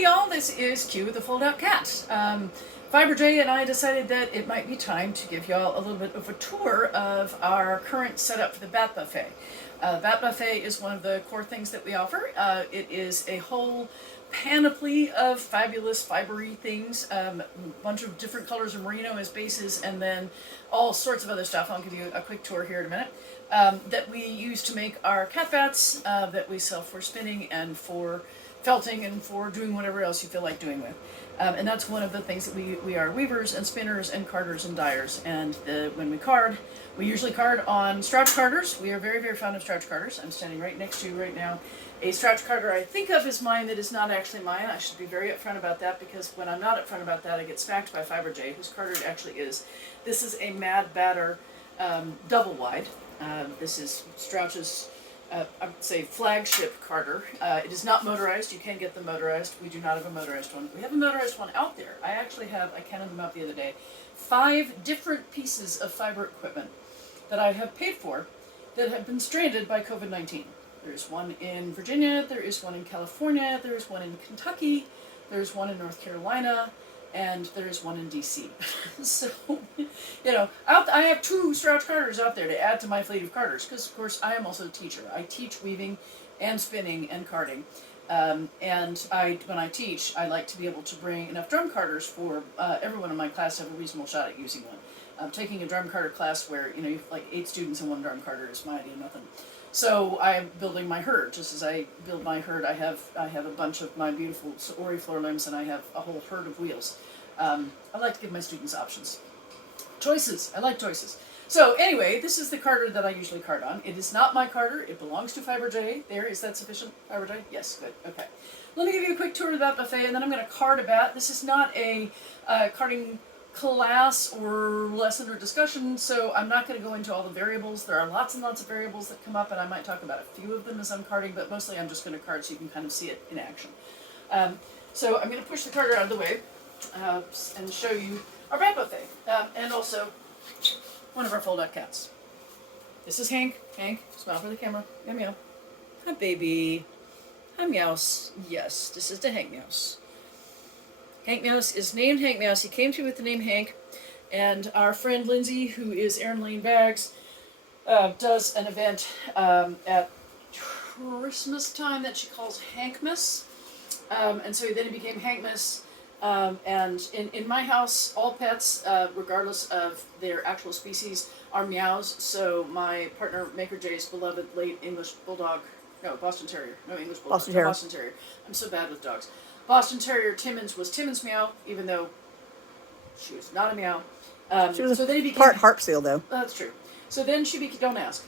Hey y'all, this is Q the Foldout Cat. Fiber J and I decided that it might be time to give y'all a little bit of a tour of our current setup for the Bat Buffet. Bat Buffet is one of the core things that we offer. It is a whole panoply of fabulous fibery things, a bunch of different colors of merino as bases, and then all sorts of other stuff. I'll give you a quick tour here in a minute. That we use to make our cat bats that we sell for spinning and for felting and for doing whatever else you feel like doing with. And that's one of the things that we are weavers and spinners and carders and dyers. And when we card, we usually card on stretch carders. We are very, very fond of stretch carders. I'm standing right next to right now a stretch carder I think of as mine that is not actually mine. I should be very upfront about that, because when I'm not upfront about that, I get smacked by Fiber J, whose carder it actually is. This is a Mad Batter double wide. This is Strouch's, I would say, flagship carder. It is not motorized. You can get them motorized. We do not have a motorized one. We have a motorized one out there. I actually have, I counted them out the other day, 5 different pieces of fiber equipment that I have paid for that have been stranded by COVID-19. There's one in Virginia, there is one in California, there's one in Kentucky, there's one in North Carolina, and there's one in DC. So, you know, I have 2 Strouch carders out there to add to my fleet of carders, because of course I am also a teacher. I teach weaving and spinning and carding. And when I teach, I like to be able to bring enough drum carders for everyone in my class to have a reasonable shot at using one. Taking a drum carder class where, you know, you've like 8 students and 1 drum carder is my idea of nothing. So I am building my herd. Just as I build my herd, I have a bunch of my beautiful Ori floor limbs, and I have a whole herd of wheels. I like to give my students options. Choices. I like choices. So anyway, this is the carder that I usually card on. It is not my carder. It belongs to Fiber J. There, is that sufficient, Fiber J? Yes, good. Okay. Let me give you a quick tour of the Bat Buffet, and then I'm going to card a bat. This is not a carding class or lesson or discussion, so I'm not going to go into all the variables. There are lots and lots of variables that come up, and I might talk about a few of them as I'm carding, but mostly I'm just going to card so you can kind of see it in action. So I'm going to push the carder out of the way and show you our Bat Buffet, and also one of our Foldout cats. This is Hank. Hank, smile for the camera. Meow meow. Hi baby. Hi Meows. Yes, this is the Hank Meows. Hank Mouse is named Hank Mouse. He came to with the name Hank, and our friend Lindsay, who is Erin Lane Bags, does an event at Christmas time that she calls Hankmas, and so then he became Hankmas. And in my house, all pets, regardless of their actual species, are meows. So my partner Maker J's beloved late English Bulldog, no, Boston Terrier, no English Bulldog, Boston Terrier. Boston Terrier. I'm so bad with dogs. Boston Terrier Timmons was Timmons Meow, even though she was not a meow. She was so then he became part Harpsfield, though. That's true. So then she became, don't ask.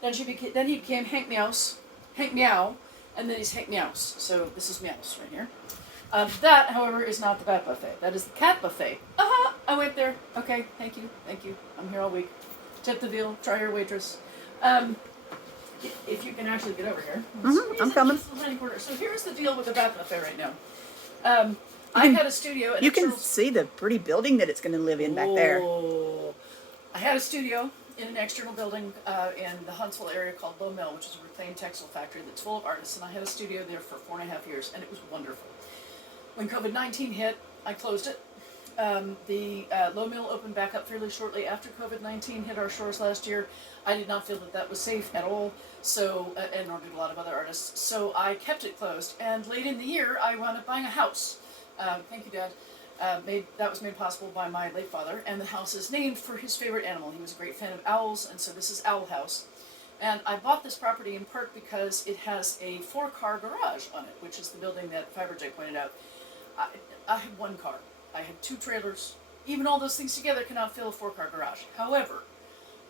Then he became Hank Meows, Hank Meow, and then he's Hank Meows. So this is Meows right here. That, however, is not the Bat Buffet. That is the Cat Buffet. Aha! I went there. Okay, thank you. I'm here all week. Tip the veal, try your waitress. If you can actually get over here. I'm coming. So here's the deal with the Bat Buffet right now. I had a studio. You can see the pretty building that it's going to live in back there. I had a studio in an external building in the Huntsville area called Low Mill, which is a reclaimed textile factory that's full of artists, and I had a studio there for 4.5 years, and it was wonderful. When COVID-19 hit, I closed it. The Low Mill opened back up fairly shortly after COVID-19 hit our shores last year. I did not feel that that was safe at all, so, and nor did a lot of other artists, so I kept it closed. And late in the year, I wound up buying a house. Thank you, Dad. That was made possible by my late father, and the house is named for his favorite animal. He was a great fan of owls, and so this is Owl House. And I bought this property in part because it has a 4-car garage on it, which is the building that Fiber J pointed out. I had 1 car. I had 2 trailers. Even all those things together cannot fill a 4-car garage. However,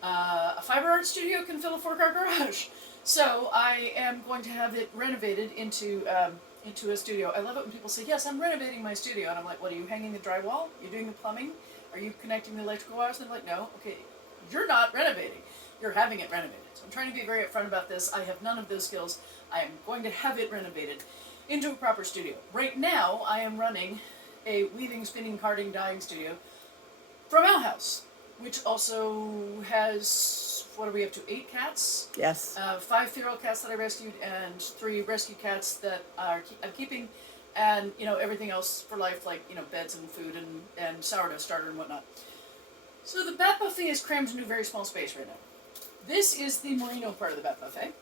a fiber art studio can fill a 4-car garage. So I am going to have it renovated into a studio. I love it when people say, yes, I'm renovating my studio. And I'm like, what, are you hanging the drywall? You're doing the plumbing? Are you connecting the electrical wires? And they're like, no. Okay, you're not renovating. You're having it renovated. So I'm trying to be very upfront about this. I have none of those skills. I am going to have it renovated into a proper studio. Right now, I am running a weaving, spinning, carding, dyeing studio from Owl House, which also has, what are we up to, 8 cats? Yes. 5 feral cats that I rescued and 3 rescue cats that I'm keeping and everything else for life, like beds and food and sourdough starter and whatnot. So the Bat Buffet is crammed into a very small space right now. This is the merino part of the Bat Buffet.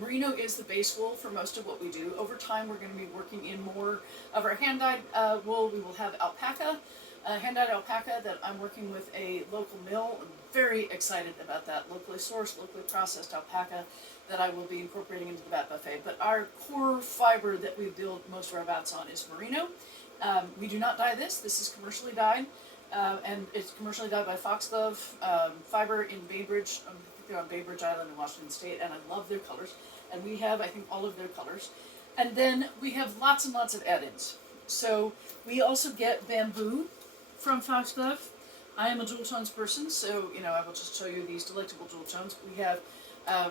Merino is the base wool for most of what we do. Over time, we're going to be working in more of our hand-dyed wool. We will have alpaca, hand-dyed alpaca that I'm working with a local mill. I'm very excited about that. Locally sourced, locally processed alpaca that I will be incorporating into the Bat Buffet. But our core fiber that we build most of our bats on is merino. We do not dye this. This is commercially dyed. And it's commercially dyed by Foxglove Fiber in Bainbridge. I think they're on Bainbridge Island in Washington State, and I love their colors. And we have, I think, all of their colors. And then we have lots and lots of add-ins. So we also get bamboo from Foxglove. I am a dual tones person, so I will just show you these delectable dual tones. We have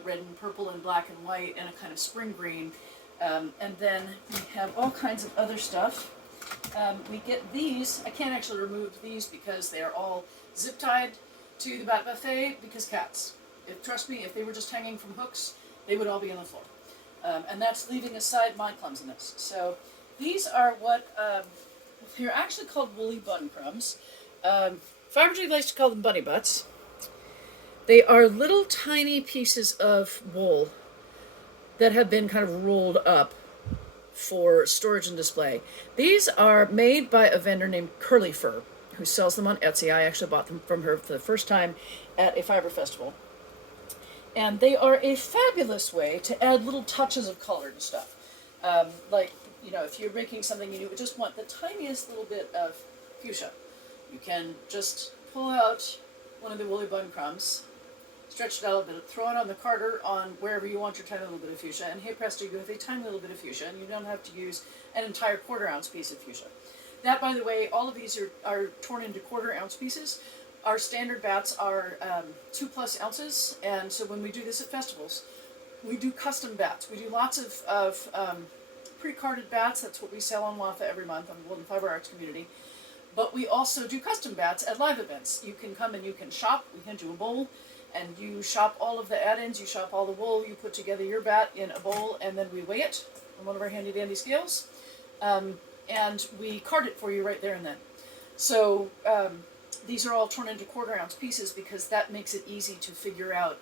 red and purple and black and white and a kind of spring green. And then we have all kinds of other stuff. We get these. I can't actually remove these because they are all zip tied to the Bat Buffet because cats. Trust me, if they were just hanging from hooks, they would all be on the floor. And that's leaving aside my clumsiness. So these are what they're actually called woolly bun crumbs. Fiber likes to call them bunny butts. They are little tiny pieces of wool that have been kind of rolled up for storage and display. These are made by a vendor named Curly Fur, who sells them on Etsy. I actually bought them from her for the first time at a fiber festival. And they are a fabulous way to add little touches of color to stuff. Like, if you're making something and you just want the tiniest little bit of fuchsia, you can just pull out one of the woolly bun crumbs, stretch it out a bit, throw it on the carder on wherever you want your tiny little bit of fuchsia, and hey presto, you have a tiny little bit of fuchsia, and you don't have to use an entire quarter-ounce piece of fuchsia. That, by the way, all of these are torn into quarter-ounce pieces. Our standard bats are 2+ ounces, and so when we do this at festivals, we do custom bats. We do lots of pre-carded bats. That's what we sell on WAFA every month on the Golden Fiber Arts community. But we also do custom bats at live events. You can come and you can shop. We hand you a bowl, and you shop all of the add-ins. You shop all the wool. You put together your bat in a bowl, and then we weigh it on one of our handy-dandy scales, and we card it for you right there and then. So these are all torn into quarter-ounce pieces because that makes it easy to figure out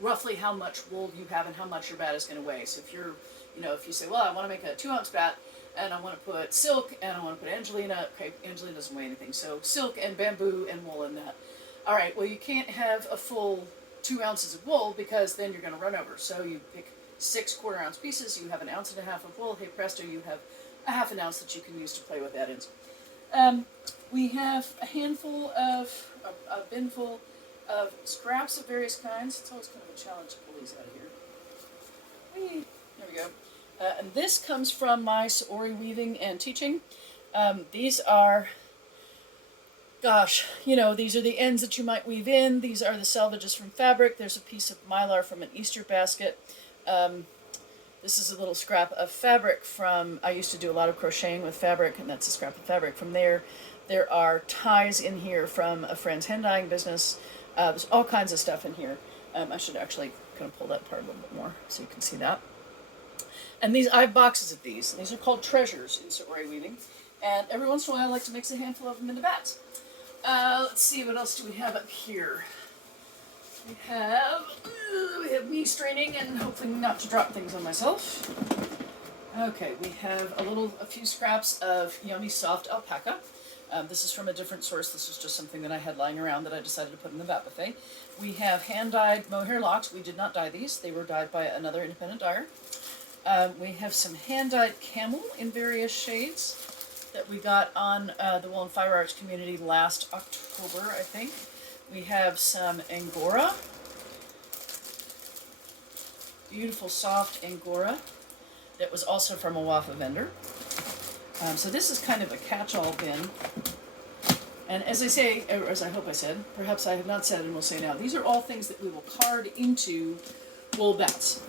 roughly how much wool you have and how much your bat is going to weigh. So if you're, if you say, well, I want to make a 2-ounce bat, and I want to put silk, and I want to put Angelina. Okay, Angelina doesn't weigh anything. So silk and bamboo and wool in that. All right, well, you can't have a full 2 ounces of wool because then you're going to run over. So you pick 6 quarter-ounce pieces. You have 1.5 ounces of wool. Hey, presto, you have a 1/2 ounce that you can use to play with add-ins. We have a handful of, a bin full of scraps of various kinds. It's always kind of a challenge to pull these out of here. Whee! There we go. And this comes from my Saori weaving and teaching. These are, these are the ends that you might weave in. These are the salvages from fabric. There's a piece of mylar from an Easter basket. This is a little scrap of fabric from, I used to do a lot of crocheting with fabric, and that's a scrap of fabric from there. There are ties in here from a friend's hand dyeing business. There's all kinds of stuff in here. I should actually kind of pull that apart a little bit more so you can see that. And I have boxes of these. And these are called treasures in Saori weaving. And every once in a while I like to mix a handful of them into bats. Let's see, what else do we have up here? We have me straining and hopefully not to drop things on myself. Okay, we have a few scraps of yummy soft alpaca. This is from a different source. This is just something that I had lying around that I decided to put in the Bat Buffet. We have hand-dyed mohair locks. We did not dye these. They were dyed by another independent dyer. We have some hand-dyed camel in various shades that we got on the Wool and Fiber Arts community last October, I think. We have some Angora. Beautiful soft Angora that was also from a WAFA vendor. So this is kind of a catch-all bin. And as I say, or as I hope I said, perhaps I have not said and will say now, these are all things that we will card into wool bats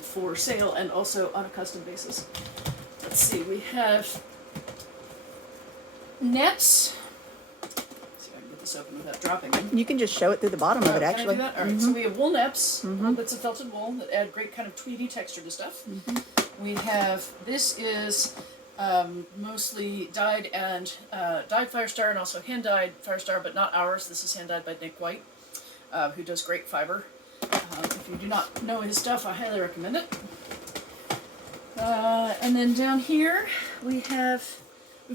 for sale and also on a custom basis. Let's see, we have nets. Let's see if I can get this open without dropping them. You can just show it through the bottom of it, actually. Can I do that? All right, so we have wool neps, little bits of felted wool that add great kind of tweedy texture to stuff. We have, this is mostly dyed Firestar and also hand dyed Firestar, but not ours. This is hand dyed by Nick White, who does great fiber. If you do not know his stuff, I highly recommend it. And then down here we've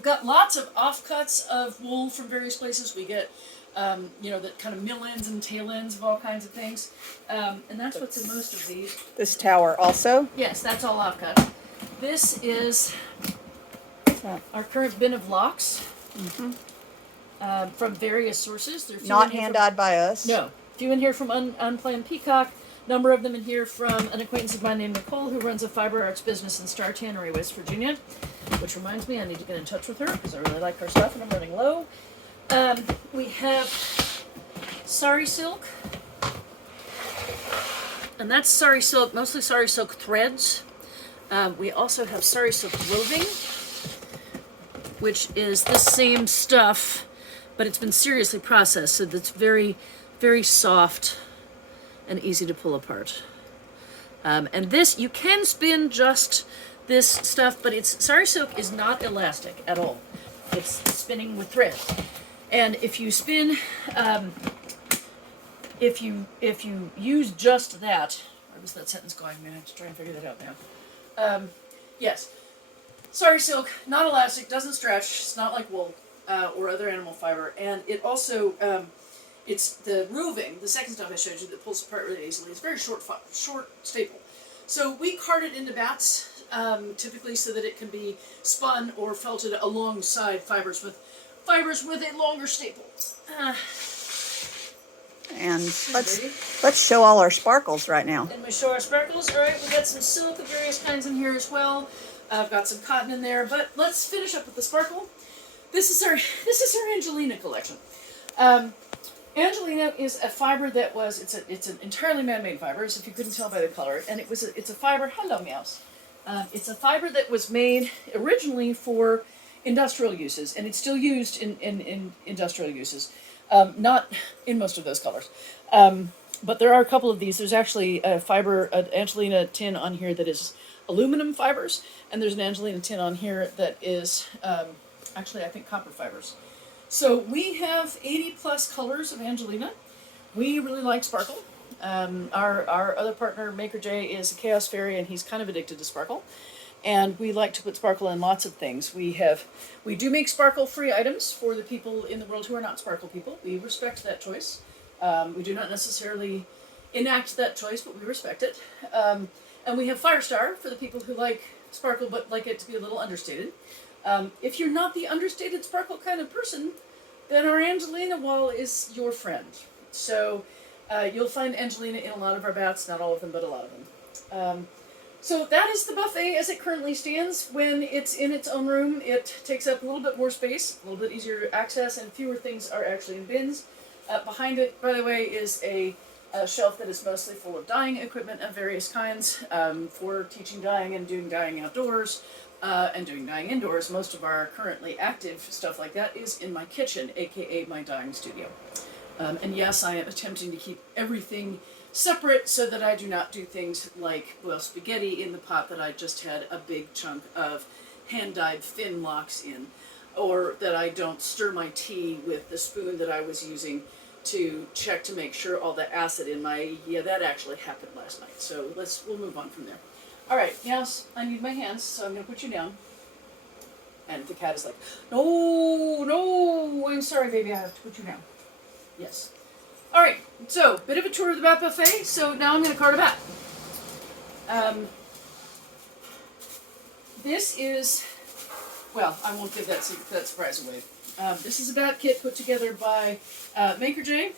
got lots of offcuts of wool from various places. We get that kind of mill ends and tail ends of all kinds of things. And that's what's in most of these. This tower also? Yes, that's all offcut. This is our current bin of locks from various sources. They're Not hand-dyed by us? No. A few in here from Unplanned Peacock. Number of them in here from an acquaintance of mine named Nicole, who runs a fiber arts business in Star Tannery, West Virginia. Which reminds me, I need to get in touch with her because I really like her stuff and I'm running low. We have sari silk. And that's sari silk, mostly sari silk threads. We also have sari silk roving, which is the same stuff, but it's been seriously processed, so that's very, very soft and easy to pull apart. And this, you can spin just this stuff, but sari silk is not elastic at all. It's spinning with thread. And if you spin, if you use just that, where was that sentence going? Man, I have to try and figure that out now. Yes, sari silk, not elastic, doesn't stretch. It's not like wool or other animal fiber, and it also it's the roving, the second stuff I showed you that pulls apart really easily. It's very short staple. So we card it into bats, typically so that it can be spun or felted alongside fibers with a longer staple. And let's show all our sparkles right now. And we show our sparkles. All right, we got some silk of various kinds in here as well. I've got some cotton in there, but let's finish up with the sparkle. This is our Angelina collection. Angelina is a fiber that it's an entirely man-made fiber, as if you couldn't tell by the color, and it's a fiber. Hello, meows. It's a fiber that was made originally for industrial uses, and it's still used in industrial uses. Not in most of those colors, but there are a couple of these. There's actually an Angelina tin on here that is aluminum fibers, and there's an Angelina tin on here that is actually, I think, copper fibers. So we have 80 plus colors of Angelina. We really like sparkle. Our other partner, Maker J, is a Chaos Fairy, and he's kind of addicted to sparkle. And we like to put sparkle in lots of things. We do make sparkle-free items for the people in the world who are not sparkle people. We respect that choice. We do not necessarily enact that choice, but we respect it. And we have Firestar for the people who like sparkle but like it to be a little understated. If you're not the understated sparkle kind of person, then our Angelina wall is your friend. So you'll find Angelina in a lot of our bats, not all of them, but a lot of them. So that is the buffet as it currently stands. When it's in its own room, it takes up a little bit more space, a little bit easier to access, and fewer things are actually in bins. Behind it, by the way, is a shelf that is mostly full of dyeing equipment of various kinds for teaching dyeing and doing dyeing outdoors and doing dyeing indoors. Most of our currently active stuff like that is in my kitchen, aka my dyeing studio. And yes, I am attempting to keep everything separate so that I do not do things like boil spaghetti in the pot that I just had a big chunk of hand-dyed thin locks in, or that I don't stir my tea with the spoon that I was using to check to make sure all the acid in that actually happened last night. So we'll move on from there. All right, yes, I need my hands, so I'm going to put you down. And the cat is like, no, I'm sorry, baby, I have to put you down. Yes. All right, so bit of a tour of the Bat Buffet. So now I'm going to card a bat. This is, well, I won't give that surprise away. This is a bat kit put together by Maker J,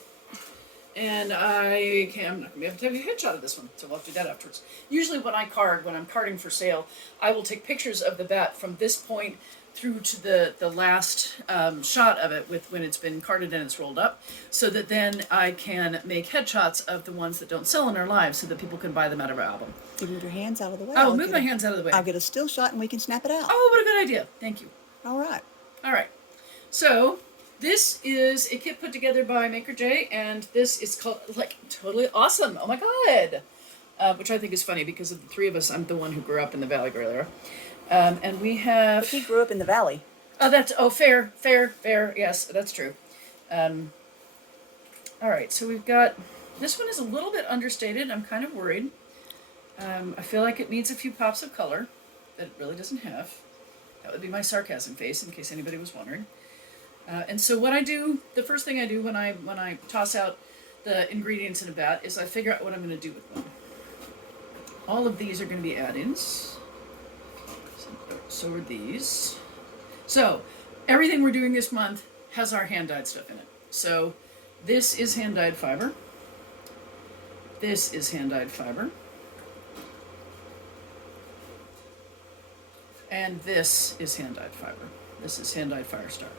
and I'm not going to be able to take a headshot of this one, so we'll have to do that afterwards. Usually when I'm carding for sale, I will take pictures of the bat from this point through to the last shot of it when it's been carded and it's rolled up, so that then I can make headshots of the ones that don't sell in our lives so that people can buy them out of our album. You move your hands out of the way. I'll move my hands out of the way. I'll get a still shot and we can snap it out. Oh, what a good idea. Thank you. All right. All right. So this is a kit put together by Maker J, and this is called, like, totally awesome. Oh my god. which I think is funny because of the three of us, I'm the one who grew up in the Valley Grill era. And we have... He grew up in the valley. Oh, fair. Yes, that's true. All right, so we've got... This one is a little bit understated. I'm kind of worried. I feel like it needs a few pops of color that it really doesn't have. That would be my sarcasm face, in case anybody was wondering. And so what I do, the first thing I do when I toss out the ingredients in a vat is I figure out what I'm going to do with them. All of these are going to be add-ins. So are these. So everything we're doing this month has our hand-dyed stuff in it. So this is hand-dyed fiber. This is hand-dyed fiber. And this is hand-dyed fiber. This is hand-dyed Firestar.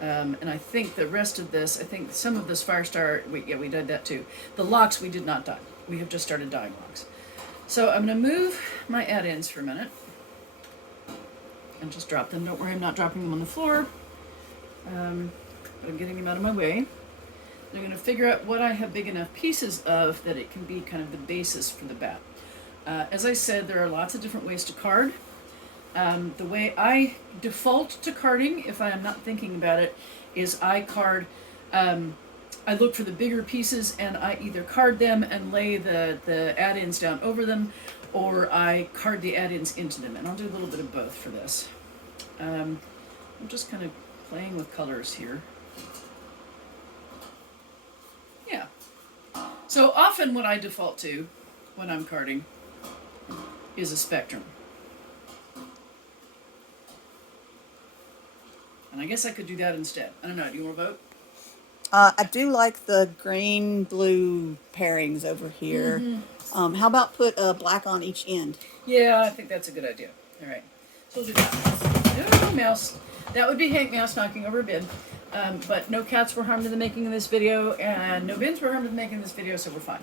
And I think the rest of this, I think some of this Firestar, we dyed that too. The locks we did not dye. We have just started dyeing locks. So I'm going to move my add-ins for a minute. And just drop them. Don't worry, I'm not dropping them on the floor. But I'm getting them out of my way. I'm going to figure out what I have big enough pieces of that it can be kind of the basis for the bat. As I said, there are lots of different ways to card. The way I default to carding, if I am not thinking about it, is I card, I look for the bigger pieces and I either card them and lay the add-ins down over them, or I card the add-ins into them, and I'll do a little bit of both for this. I'm just kind of playing with colors here. Yeah. So often what I default to when I'm carding is a spectrum. And I guess I could do that instead. I don't know. Do you want to vote? I do like the green-blue pairings over here. Mm-hmm. How about put black on each end? Yeah, I think that's a good idea. All right. So we'll do that. No mouse. That would be Hank Mouse knocking over a bin. But no cats were harmed in the making of this video, and no bins were harmed in the making of this video, so we're fine.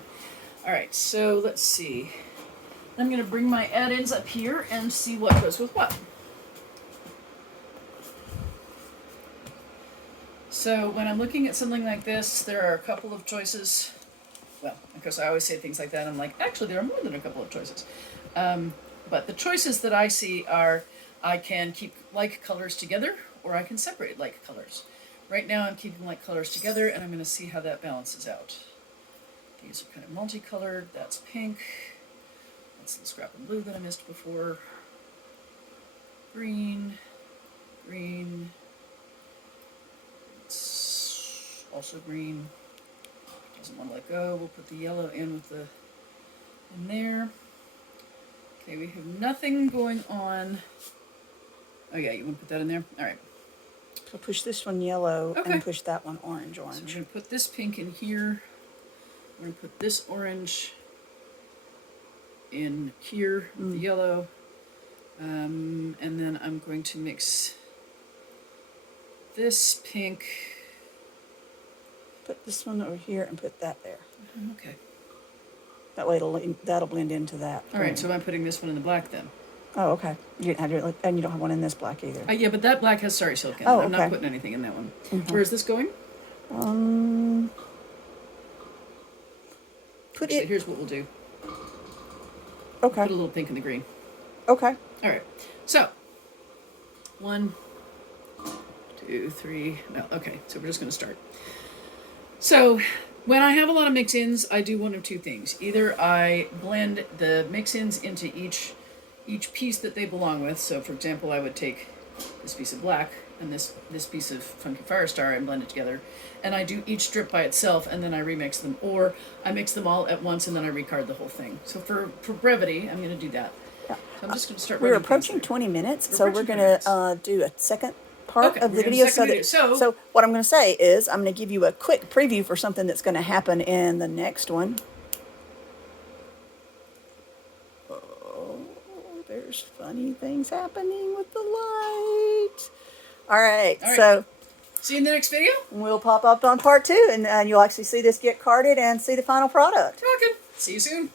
All right. So let's see. I'm going to bring my add-ins up here and see what goes with what. So when I'm looking at something like this, there are a couple of choices. Well, of course, I always say things like that. I'm like, actually, there are more than a couple of choices. But the choices that I see are I can keep like colors together, or I can separate like colors. Right now, I'm keeping like colors together, and I'm going to see how that balances out. These are kind of multicolored. That's pink. That's the scrap of blue that I missed before. Green. Green. Also green. Doesn't want to let go. We'll put the yellow in there. Okay, we have nothing going on. Oh yeah, you want to put that in there? All right. So push this one yellow and push that one orange. So we're going to put this pink in here. We're going to put this orange in here with the yellow. And then I'm going to mix this pink. Put this one over here and put that there. Okay. That way that'll blend into that. All right, so I'm putting this one in the black then. Oh, okay. You didn't have to, and you don't have one in this black either. Yeah, but that black has Sorry Silk in it. Oh, I'm okay. not putting anything in that one. Mm-hmm. Where is this going? Actually, here's what we'll do. Okay. Put a little pink in the green. Okay. All right. So, 1, 2, 3. No, okay. So we're just going to start. So, when I have a lot of mix-ins, I do one of two things. Either I blend the mix-ins into each piece that they belong with. So, for example, I would take this piece of black and this piece of Funky Firestar and blend it together. And I do each strip by itself, and then I remix them. Or I mix them all at once, and then I recard the whole thing. So for brevity, I'm going to do that. Yeah. So I'm just going to start. We're approaching 20 minutes, so we're going to do a second part of the video. So what I'm going to say is I'm going to give you a quick preview for something that's going to happen in the next one. Oh, there's funny things happening with the light. All right. So see you in the next video. We'll pop up on part 2, and you'll actually see this get carded and see the final product. Rockin'. See you soon.